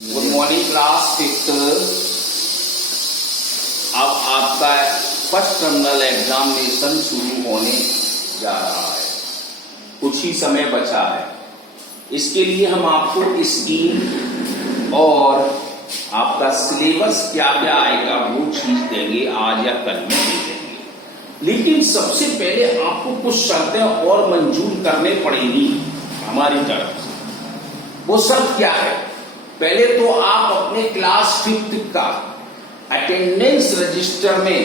Good morning class fifth. अब आपका first terminal examination शुरू होने जा रहा है, कुछ ही समय बचा है। इसके लिए हम आपको स्कीम और आपका सिलेबस क्या क्या आएगा वो चीज देंगे, आज या कल में दे देंगे। लेकिन सबसे पहले आपको कुछ शर्तें और मंजूर करने पड़ेंगी हमारी तरफ से। वो शर्त क्या है? पहले तो आप अपने क्लास फिफ्थ का अटेंडेंस रजिस्टर में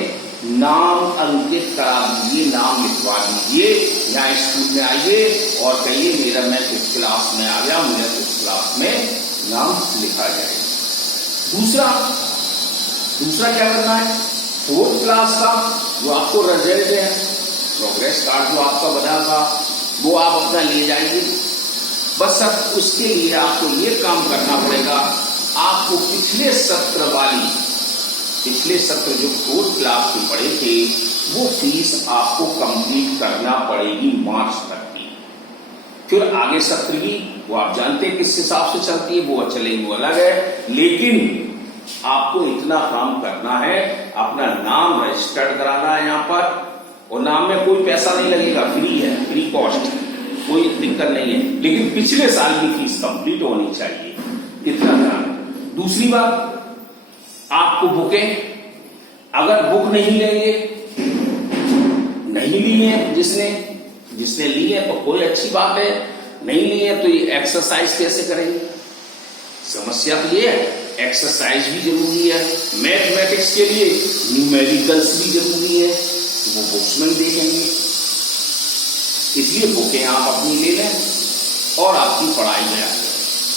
नाम अंकित करा दीजिए, नाम लिखवा दीजिए। यहाँ स्कूल में आइए और कहिए मेरा मैं फिफ्थ क्लास में आ गया, मेरा फिफ्थ क्लास में नाम लिखा जाए। दूसरा क्या करना है? फोर्थ क्लास का जो आपको रिजल्ट है, प्रोग्रेस कार्ड जो आपका बना था, वो आप अपना ले जाइए। बस अब उसके लिए आपको ये काम करना पड़ेगा, आपको पिछले सत्र जो फोर्थ क्लास में पढ़े थे वो फीस आपको कंप्लीट करना पड़ेगी मार्च तक की। फिर आगे सत्र की वो आप जानते हैं किस हिसाब से चलती है, वो चलेगी वो अलग है। लेकिन आपको इतना काम करना है, अपना नाम रजिस्टर्ड कराना है यहाँ पर, और नाम में कोई पैसा नहीं लगेगा, फ्री है, फ्री कॉस्ट, कोई दिक्कत नहीं है। लेकिन पिछले साल की फीस कंप्लीट होनी चाहिए, इतना ध्यान। दूसरी बात, आपको बुकें, अगर बुक नहीं लेंगे, नहीं ली है, जिसने ली है तो कोई अच्छी बात है, नहीं ली है तो ये एक्सरसाइज कैसे करेंगे? समस्या तो ये है, एक्सरसाइज भी जरूरी है, मैथमेटिक्स के लिए न्यूमेरिकल्स भी जरूरी है, वो बुक्स में देखेंगे। इसलिए बुकें आप अपनी ले लें और आपकी पढ़ाई में आए।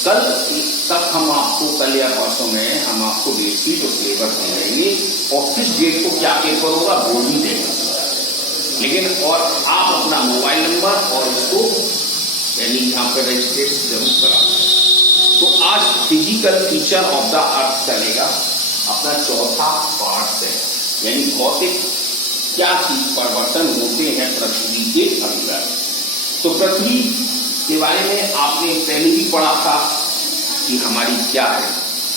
कल तक हम आपको, कल या परसों में हम आपको डेट शीट और सिलेबस दे देंगे और किस डेट को क्या पेपर होगा वो भी देंगे। लेकिन और आप अपना मोबाइल नंबर और इसको यानी यहाँ पर रजिस्ट्रेशन जरूर कराएं। तो आज फिजिकल फीचर ऑफ द अर्थ चलेगा, अपना चौथा पार्ट से, यानी भौतिक क्या चीज परिवर्तन होते हैं पृथ्वी के अंदर। तो पृथ्वी के बारे में आपने पहले भी पढ़ा था कि हमारी क्या है,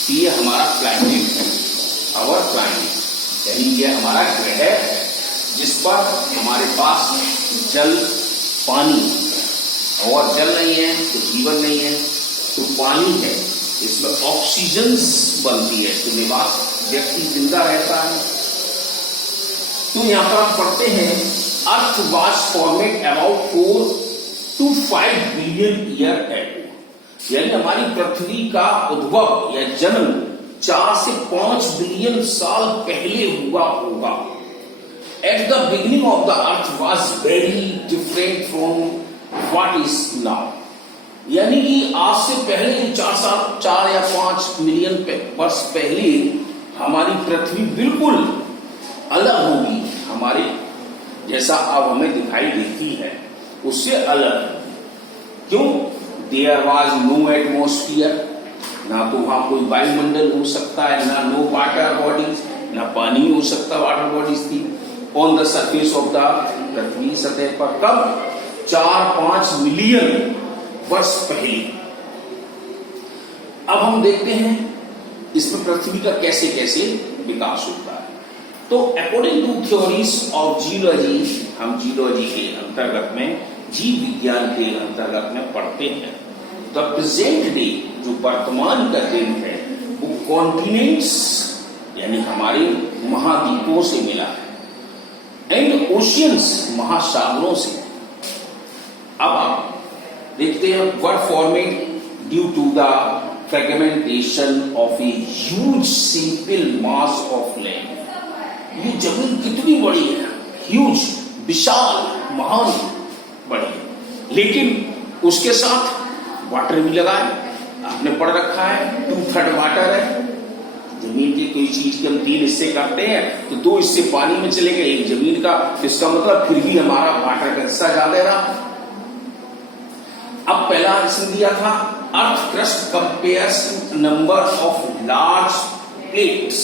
कि ये हमारा प्लैनेट है, आवर प्लैनेट, यानी ये हमारा ग्रह है जिस पर हमारे पास जल, पानी, और जल नहीं है तो जीवन नहीं है, तो पानी है, इसमें ऑक्सीजन बनती है तो निवास व्यक्ति जिंदा रहता है। तो यहां पर हम पढ़ते हैं अर्थ was formed about 4 to 5 billion year ago, यानी हमारी पृथ्वी का उद्भव या जन्म 4 से 5 बिलियन साल पहले हुआ होगा। At the beginning of the earth was very different from what is now, यानी कि आज से पहले 4 या 5 मिलियन वर्ष पहले हमारी पृथ्वी बिल्कुल अलग होगी, हमारे जैसा अब हमें दिखाई देती है उससे अलग। क्यों? देयर वाज नो एटमॉस्फियर, ना तो वहां कोई वायुमंडल हो सकता है, ना नो वाटर बॉडीज, ना पानी हो सकता, वाटर बॉडीज थी on the surface of the, पृथ्वी सतह पर। कब? 4-5 मिलियन वर्ष पहले। अब हम देखते हैं इसमें पृथ्वी का कैसे कैसे विकास होता है। तो according to theories of geology, हम जियोलॉजी के अंतर्गत में, जीव विज्ञान के अंतर्गत में पढ़ते हैं। द प्रेजेंट डे, जो वर्तमान का दिन है, वो कॉन्टिनेंट्स यानी हमारे महाद्वीपों से मिला है, एंड ओशियंस, महासागरों से। अब आप देखते हैं word format due to the fragmentation of a huge simple mass of land. ये जमीन कितनी बड़ी है, ह्यूज, विशाल, महान बड़ी है, लेकिन उसके साथ वाटर भी लगा है, आपने पढ़ रखा है 2/3 वाटर है। जमीन की कोई चीज के हम 3 हिस्से करते हैं तो 2 हिस्से पानी में चले गए, एक जमीन का, इसका मतलब फिर भी हमारा वाटर का हिस्सा ज्यादा रहा। अब पहला इसने दिया था earth crust compares number of large plates.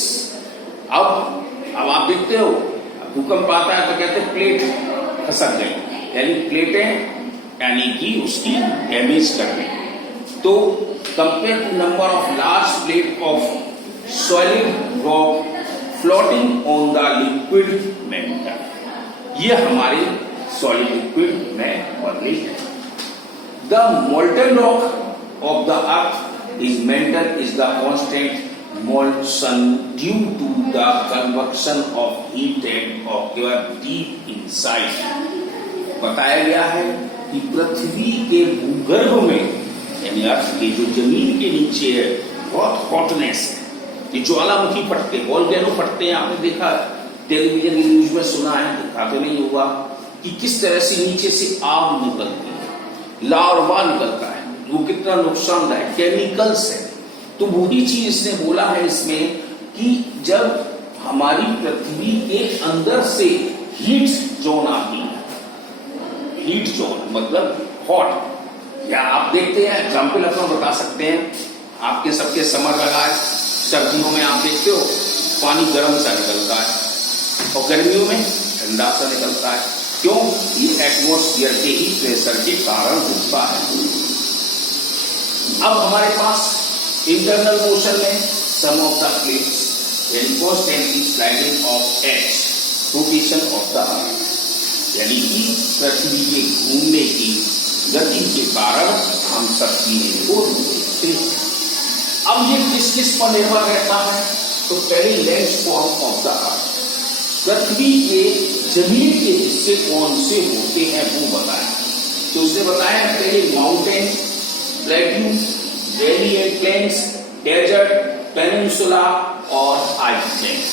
अब आप देखते हो भूकंप आता है तो कहते हैं प्लेट खसक गई, यानी प्लेटें यानी कि उसकी डैमेज कर गई। तो compare to number of large plate of solid rock floating on the liquid mantle. ये हमारे सॉलिड लिक्विड में बदले हैं। The molten rock of the earth is mantle is the constant molten due to the convection of heat and occur deep inside। बताया गया है कि पृथ्वी के भूगर्भ में, यानी अर्थ के जो जमीन के नीचे है, बहुत हॉटनेस है। ये ज्वालामुखी फटते, वोल्केनो फटते हैं, आपने देखा टेलीविजन न्यूज में सुना है, दिखाते नहीं होगा कि किस तरह से नीचे से आग निकलती है, लार्वा निकलता है, वो कितना नुकसानदायक केमिकल्स है। तो वही चीज इसने बोला है इसमें कि जब हमारी पृथ्वी के अंदर से हीट जोन आती है, हीट जोन मतलब हॉट, या आप देखते हैं एग्जाम्पल अपना बता सकते हैं, आपके सबके समर लगा है, सर्दियों में आप देखते हो पानी गर्म सा निकलता है और गर्मियों में ठंडा सा निकलता है। क्यों? ये एटमॉस्फेयर के ही प्रेशर के कारण होता है। अब हमारे पास इंटरनल मोशन में सम ऑफ द प्लेट्स यानी constantly sliding of H rotation of the अर्थ, यानी कि पृथ्वी के घूमने की गति के कारण हम सब चीजें को देखते हैं। अब ये किस किस पर निर्भर रहता है? तो पहले land form of the earth, पृथ्वी के जमीन के हिस्से कौन से होते हैं वो बताएं। तो उसने बताया पहले mountain, plateau, valley and plains, desert, peninsula और आइसलैंड,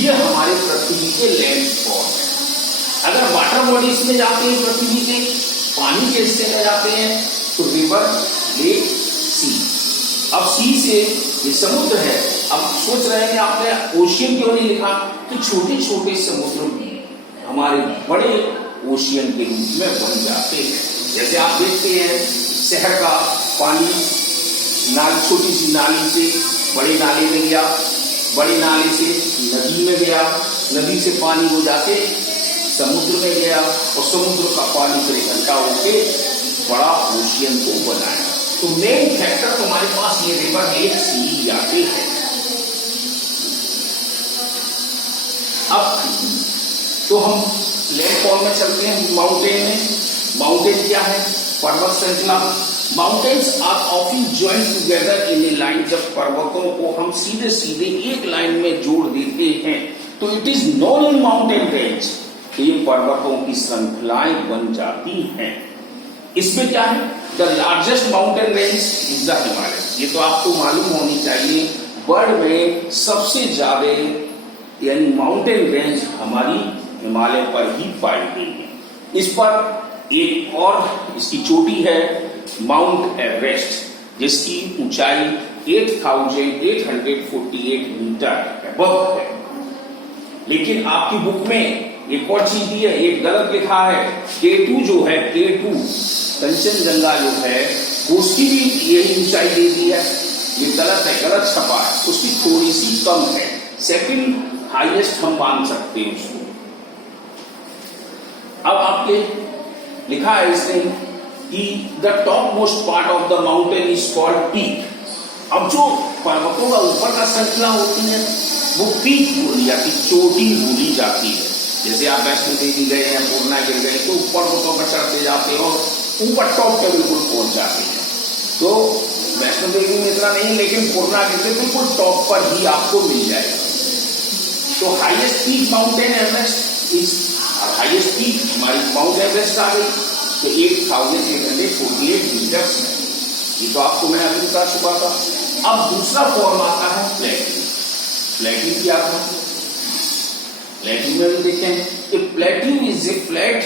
ये हमारे पृथ्वी के लैंड फॉर्म है। अगर वाटर बॉडीज में जाते हैं, पृथ्वी के पानी के हिस्से में जाते हैं, तो रिवर, लेक, सी। अब सी से ये समुद्र है। अब सोच रहे हैं आपने ओशियन क्यों नहीं लिखा? तो छोटे छोटे समुद्र भी हमारे बड़े ओशियन के रूप में बन जाते हैं। जैसे आप देखते हैं शहर का पानी छोटी सी नाली से बड़ी नाली में गया, बड़ी नाली से नदी में गया, नदी से पानी हो जाके समुद्र में गया और समुद्र का पानी फिर इकट्ठा होके बड़ा ओशियन को बनाया। तो मेन फैक्टर तो हमारे पास ये रिवर, लेक, सी आते हैं। अब तो हम लैंडफॉर्म में चलते हैं। माउंटेन में, माउंटेन क्या है? पर्वत श्रृंखला। Mountains are often joined together in a line. जब पर्वतों को हम सीधे सीधे एक लाइन में जोड़ देते हैं तो it is non in mountain range, ये पर्वतों की श्रृंखलाएं बन जाती हैं। इसमें क्या है? The largest mountain range is the Himalaya. ये तो आपको मालूम होनी चाहिए, वर्ल्ड में सबसे ज्यादा यानी माउंटेन रेंज हमारी हिमालय पर ही पाई गई है। इस पर एक और इसकी चोटी है माउंट एवरेस्ट, जिसकी ऊंचाई 8,848 मीटर अबव है। लेकिन आपकी बुक में एक और चीज दी है, एक गलत लिखा है। K2 जो है, K2 कंचनजंगा जो है, उसकी भी यही ऊंचाई दे दी है। ये गलत है, गलत छपा है, उसकी थोड़ी सी कम है। सेकंड हाईएस्ट हम मान सकते हैं उसको। अब आपके लिखा है इसने कि the top most part of the mountain is called peak. अब जो पर्वतों का ऊपर का श्रृंखला होती है वो पीक बोली जाती, चोटी बोली जाती है। जैसे आप वैष्णो देवी गए हैं, पूर्णा गिर गए, तो पर्वतों पर चढ़ते जाते हो, ऊपर टॉप पे बिल्कुल पहुंच जाते हैं। तो वैष्णो देवी में इतना नहीं, लेकिन पूर्णा गिर के बिल्कुल टॉप पर ही आपको मिल जाएगा। तो highest peak mountain Everest is, highest peak हमारी माउंट एवरेस्ट आ गई, तो 8,848 मीटर्स है। ये तो आपको मैं अभी बता चुका था। अब दूसरा फॉर्म आता है प्लेट्यू। प्लेट्यू क्या था? प्लेट्यू में भी देखें कि plateau is a flat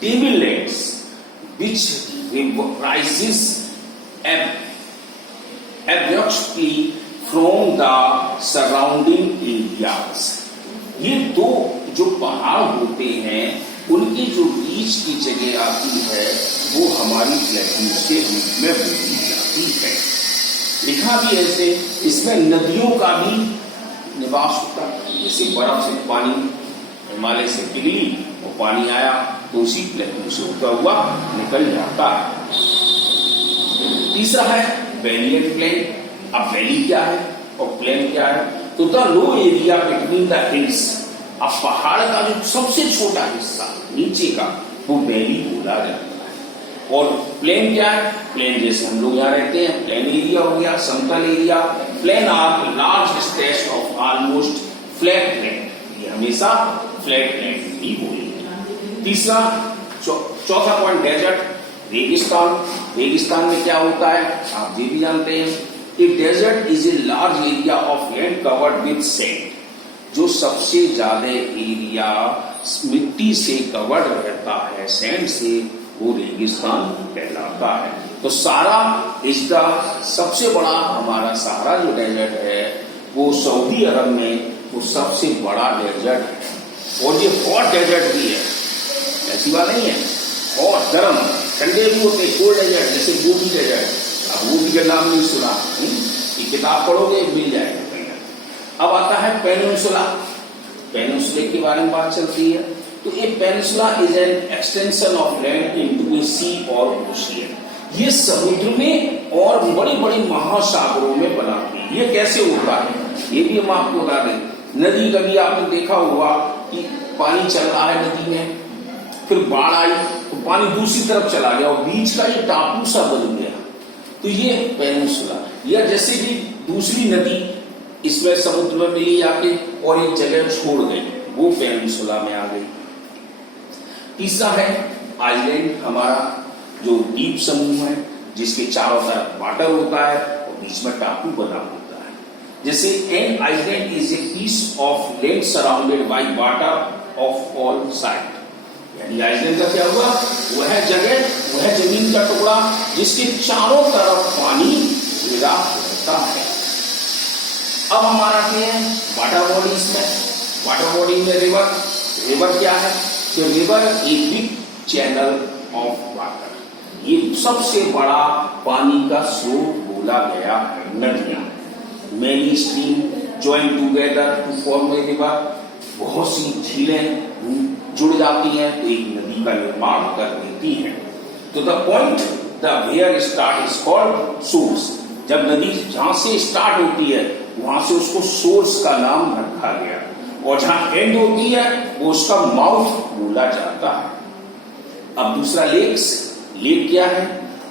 tableland which rises abruptly from the surrounding areas। ये दो जो पहाड़ होते हैं उनकी जो बीच की जगह आती है वो हमारी प्लेट्यू के रूप में बोली जाती है। लिखा भी ऐसे, इसमें नदियों का भी निवास होता है। जैसे बर्फ से पानी हिमालय से पिघली और पानी आया तो उसी प्लेट्यू से होता हुआ निकल जाता है। तीसरा है वैली एंड प्लेन। अब वैली क्या है और प्लेन क्या है? तो the low area between the hills, अब पहाड़ का जो सबसे छोटा हिस्सा नीचे का वो वैली बोला जाता है। और प्लेन क्या है? प्लेन जैसे हम लोग यहाँ रहते हैं, प्लेन एरिया हो गया, समतल area. Plain are large stretch of almost flat land, ये हमेशा फ्लैट लैंड ही बोलेंगे। तीसरा चौथा पॉइंट डेजर्ट, रेगिस्तान। रेगिस्तान में क्या होता है आप ये भी जानते हैं। A desert is a large area of land covered with sand, जो सबसे ज्यादा एरिया मिट्टी से कवर्ड रहता है, सैंड से, वो रेगिस्तान कहलाता है। तो सारा इज द सबसे बड़ा हमारा सहारा जो डेजर्ट है वो सऊदी अरब में वो सबसे बड़ा डेजर्ट है। और ये हॉट डेजर्ट भी है, ऐसी बात नहीं है, और गर्म ठंडे भी होते हैं, कोल्ड डेजर्ट जैसे गोबी डेजर्ट। अब गोबी का नाम नहीं सुना, ये किताब पढ़ोगे मिल जाएगा कहीं। अब आता है पेनिनसुला। पेनिनसुले के बारे में बात चलती है। तो ये peninsula is an extension of land into a sea और ओशियन, ये समुद्र में और बड़े बड़े महासागरों में बनाती है। ये कैसे होता है ये भी हम आपको बता दें। नदी, कभी आपने देखा होगा कि पानी चल रहा है नदी में, फिर बाढ़ आई तो पानी दूसरी तरफ चला गया और बीच का ये टापू सा बन गया, तो ये पेनिनसुला। या जैसे कि दूसरी नदी इसमें समुद्र में मिली आके और एक जगह छोड़ गई, वो पेनिनसुला में आ गई। तीसरा है आइलैंड, हमारा जो द्वीप समूह है जिसके चारों तरफ वाटर होता है और बीच में टापू बना होता है। जैसे an island is a piece of land surrounded by water of all side, यानी आइलैंड का क्या हुआ? वह जगह, वह जमीन का टुकड़ा जिसके चारों तरफ पानी घिरा रहता है। अब हमारा क्या है वाटर बॉडीज में। वाटर बॉडी में रिवर, रिवर क्या है? तो river a big channel of water, ये सबसे बड़ा पानी का स्रोत बोला गया है। नदियां, many stream join together to form a river, बहुत सी झीलें जुड़ जाती हैं तो एक नदी का निर्माण कर देती हैं। तो the point the where start is called source, जब नदी जहां से स्टार्ट होती है वहां से उसको सोर्स का नाम रखा गया, और जहां एंड होती है वो उसका माउथ बोला जाता है। अब दूसरा लेक्स, लेक क्या है?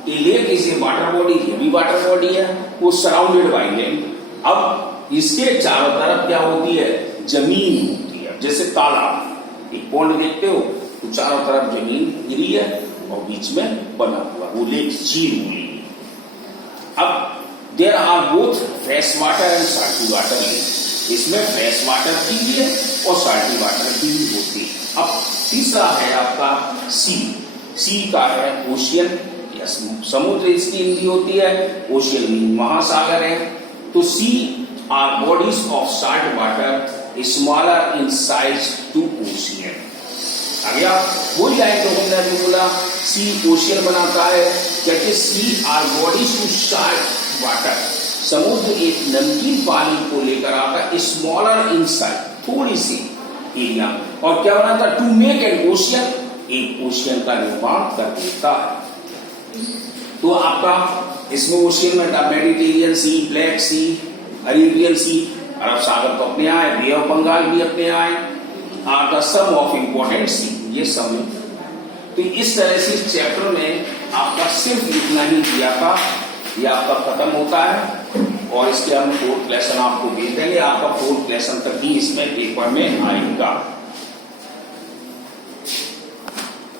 ए lake is a water body, ये भी वाटर बॉडी है, वो सराउंडेड बाय लैंड। अब इसके चारों तरफ क्या होती है? जमीन होती है। जैसे तालाब, एक पॉन्ड देखते हो तो चारों तरफ जमीन गिरी है और बीच में बना हुआ, वो लेक झील हुई। अब there are both fresh water and salty water lake, इसमें फ्रेश वाटर की भी है और साल्टी वाटर की भी होती है। अब तीसरा है आपका सी। सी का है ओशियन, या समुद्र इसकी हिंदी होती है, ओशियन महासागर है। तो sea are bodies of salt water smaller in size to ocean. अगला वही लाइन तो हमने अभी बोला, सी ओशियन बनाता है, कहते sea are bodies to salt water, समुद्र एक नमकीन पानी को लेकर आता है, स्मॉलर इन साइज, थोड़ी सी एरिया, और क्या बनाता है? टू मेक एन ओशियन, एक ओशियन का निर्माण कर देता है। तो आपका इसमें ओशियन में Mediterranean sea, Black sea, Arabian sea, अरब सागर तो अपने आए, बे ऑफ बंगाल भी अपने आए, are the some of important sea, ये सम। तो इस तरह से इस चैप्टर में आपका सिर्फ इतना ही दिया था, ये आपका खत्म होता है और इसके हम 4th लेसन आपको दे देंगे। आपका 4th लेसन तक ही इसमें पेपर में आएगा।